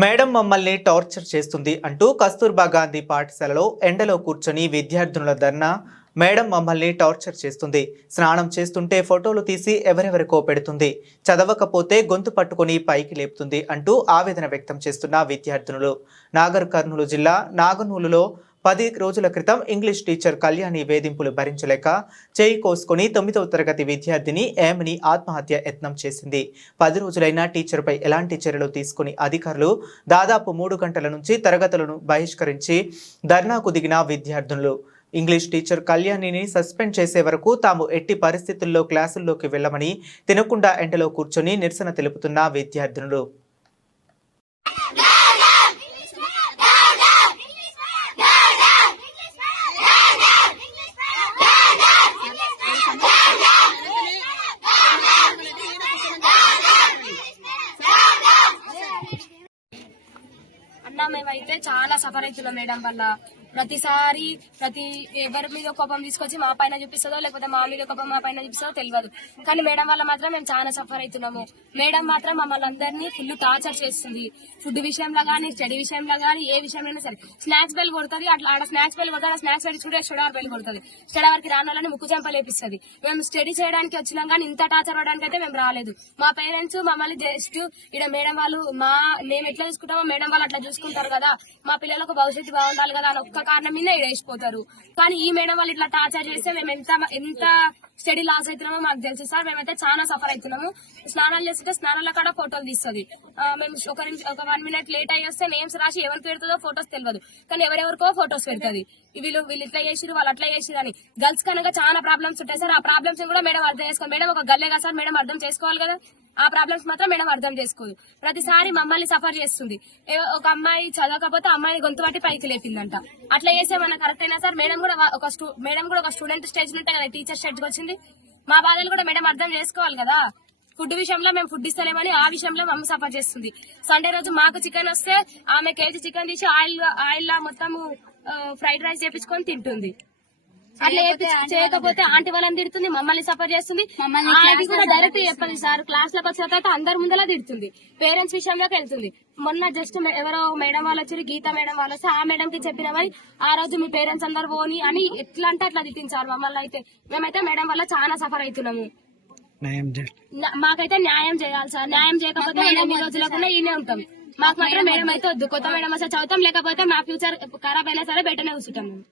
Madam మమ్మల్ని torture చేస్తుంది అంటూ కస్తూర్బా గాంధీ పాఠశాలలో ఎండలో కూర్చొని విద్యార్థినుల ధర్నా మేడం మమ్మల్ని టార్చర్ చేస్తుంది. స్నానం చేస్తుంటే ఫోటోలు తీసి ఎవరెవరికో పెడుతుంది. చదవకపోతే గొంతు పట్టుకొని పైకి లేపుతుంది అంటూ ఆవేదన వ్యక్తం చేస్తున్న విద్యార్థినులు. నాగర్ కర్నూలు జిల్లా నాగనూలులో పది రోజుల క్రితం ఇంగ్లీష్ టీచర్ కళ్యాణి వేధింపులు భరించలేక చేయి కోసుకొని తొమ్మిదవ తరగతి విద్యార్థిని ఏమని ఆత్మహత్య యత్నం చేసింది. పది రోజులైనా టీచర్పై ఎలాంటి చర్యలు తీసుకుని అధికారులు దాదాపు మూడు గంటల నుంచి తరగతులను బహిష్కరించి ధర్నాకు దిగిన విద్యార్థులు. ఇంగ్లీష్ టీచర్ కళ్యాణిని సస్పెండ్ చేసే వరకు తాము ఎట్టి పరిస్థితుల్లో క్లాసుల్లోకి వెళ్ళమని తినకుండా ఎండలో కూర్చొని నిరసన తెలుపుతున్న విద్యార్థినులు. అన్న మేమైతే చాలా సఫర్ అవుతున్నాం మేడం వల్ల ప్రతిసారి ప్రతి ఎవరి మీద కోపం తీసుకొచ్చి మా పైన చూపిస్తుందో లేకపోతే మా మీద కోపం మా పైన చూపిస్తుందో తెలియదు. కానీ మేడం వల్ల మాత్రం మేము చాలా సఫర్ అవుతున్నాము. మేడం మాత్రం మమ్మల్ని అందరినీ ఫుల్ టార్చర్ చేస్తుంది. ఫుడ్ విషయంలో కానీ స్టడీ విషయంలో కానీ ఏ విషయంలో సరే. స్నాక్స్ బెల్ కొడుతుంది అట్లా ఆడ స్నాక్స్ బెల్ కొడుతుంది స్నాక్స్ పెట్టుకుంటే స్టడీ బెల్ కొడుతుంది. స్టడీ వరకు రాని వాళ్ళని ముక్కు చెంప లేపిస్తుంది. మేము స్టడీ చేయడానికి వచ్చినాం కానీ ఇంత టార్చర్ అవడానికి అయితే మేము రాలేదు. మా పేరెంట్స్ మమ్మల్ని జస్ట్ ఇక్కడ మేడం వాళ్ళు మా మేము ఎట్లా చూసుకుంటామో మేడం వాళ్ళు అట్లా చూసుకుంటారు కదా. మా పిల్లలకు భవిష్యత్తు బాగుండాలి కదా అని ఒక్క కారణం మీద ఇడేసిపోతారు కానీ ఈ మేడం వాళ్ళు ఇట్లా టార్చర్ చేస్తే మేము ఎంత ఎంత స్టడీ లాస్ అవుతున్నామో మాకు తెలుసు సార్. మేమైతే చాలా సఫర్ అవుతున్నాము. స్నానాలు చేస్తుంటే స్నానాల కాడ ఫోటోలు తీస్తుంది. మేము ఒక నిమిషం ఒక వన్ మినిట్ లేట్ అయ్యి వస్తే నేమ్స్ రాసి ఎవరికి పెడుతుందో ఫోటోస్ తెలియదు కానీ ఎవరెవరికో ఫోటోస్ పెడుతుంది. వీళ్ళు వీళ్ళు ఇట్లా చేసిరు వాళ్ళు అట్లా చేసిరు అని. గర్ల్స్ కనుక చాలా ప్రాబ్లమ్స్ ఉంటాయి. సార్ ఆ ప్రాబ్లమ్స్ కూడా మేడం అర్థం చేసుకోవాలి మేడం ఒక గల్లే కదా సార్ మేడం అర్థం చేసుకోవాలి కదా? ఆ ప్రాబ్లమ్స్ మాత్రం మేడం అర్థం చేసుకోదు. ప్రతిసారి మమ్మల్ని సఫర్ చేస్తుంది. ఒక అమ్మాయి చదవకపోతే అమ్మాయి గొంతు పట్టి పైకి లేపిందంట. అట్లా చేసే మన కరెక్ట్ అయినా సార్? మేడం కూడా ఒక స్టూ- మేడం కూడా ఒక స్టూడెంట్ స్టేజ్ ఉంటాయి కదా టీచర్ స్టేజ్ వచ్చింది. మా బాధలు కూడా మేడం అర్థం చేసుకోవాలి కదా? ఫుడ్ విషయంలో మేము ఫుడ్ ఇస్తలేమని ఆ విషయంలో మమ్మీ సఫర్ చేస్తుంది. సండే రోజు మాకు చికెన్ వస్తే ఆమె కేజీ చికెన్ తీసి ఆయిల్ ఆయిల్ లా మొత్తం ఫ్రైడ్ రైస్ చేపించుకొని తింటుంది. అట్లా చేయకపోతే ఆంటీ వాళ్ళని తిడుతుంది మమ్మల్ని సఫర్ చేస్తుంది. అది కూడా డైరెక్ట్ చెప్పదు సార్. క్లాస్లోకి వచ్చిన తర్వాత అందరి ముందలా తిడుతుంది. పేరెంట్స్ విషయంలోకి వెళ్తుంది. మొన్న జస్ట్ ఎవరో మేడం వాళ్ళు వచ్చి గీత మేడం వాళ్ళు వస్తే ఆ మేడం కి చెప్పినమని ఆ రోజు మీ పేరెంట్స్ అందరు పోని అని ఎట్లా అంటే అట్లా తిట్టింది సార్ మమ్మల్ని అయితే. మేమైతే మేడం వల్ల చాలా సఫర్ అవుతున్నాము. మాకైతే న్యాయం చేయాలి సార్. న్యాయం చేయకపోతే ఎన్ని రోజులకుండా ఈయనే ఉంటాం. మాకు మాత్రం మేడం అయితే వద్దు. కొత్త మేడం వస్తే చదువుతాం. లేకపోతే మా ఫ్యూచర్ ఖరాబ్ అయినా సరే బయటనే కూర్చుంటాం మేము.